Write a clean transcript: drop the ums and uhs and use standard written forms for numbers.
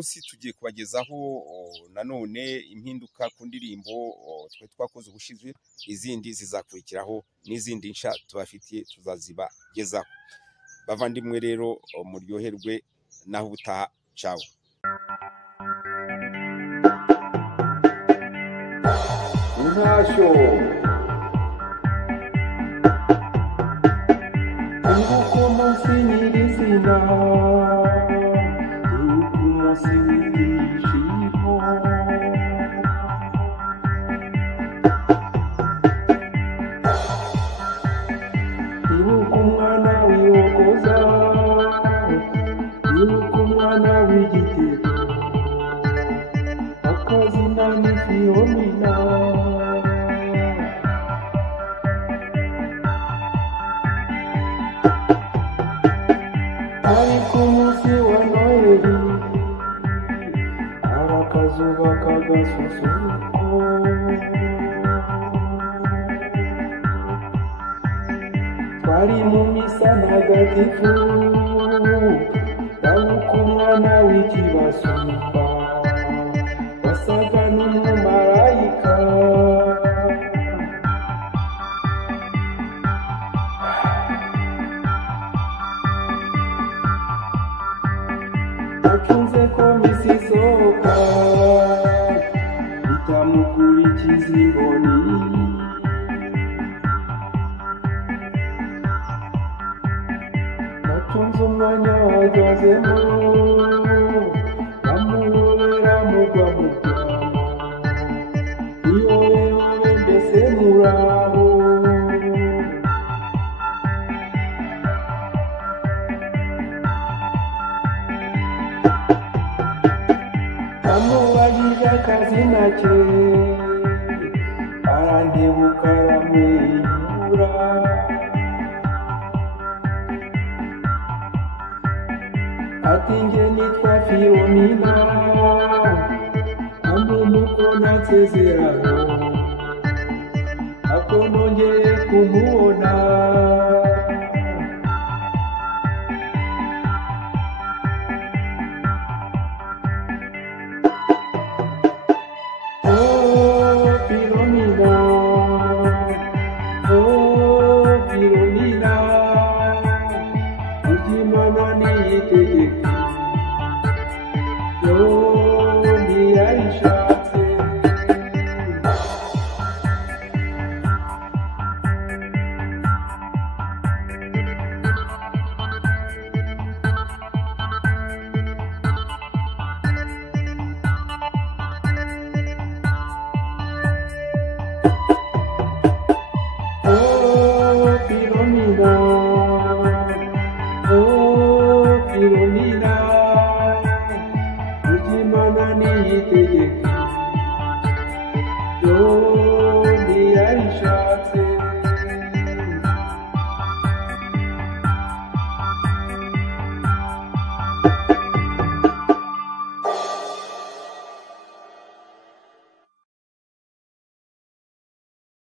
munsi tugiye kubagezaho nanone impinduka ku ndirimbo twe twakoze ubushize, izindi zizakurikiraho n'izindi nsha tubafitiye tuzazibagezaho. Bavandimwe rero muryoherwe naho ubutaha, ciao. Ntashyo nguko munsi nyirizina, nguko munsi w'ishimo, nguko umwana wihogoza, nguko umwana w'igitego, akazina ni Philomena. Ariko umunsi wa Noheli hari akazuba k'agasusuruko, twari mu misa ntagatifu, babuka umwana w'ikibasumba, basaga n'umumarayika. Atunze ko misi isohoka, itamukurikiza imboni, atunze umwanya ahagazemo, amuhobera mugwa mu byano, ihobe mbese muraho. Amubajije akazina ke, arandebuka aramwenyura, ati nge nitwa Philomena, ambona uko nansezerano, ako nongeye kumubona. Philomena, ukimana niyitegeka, yo ntiyayishatse. Philomena, Philomena.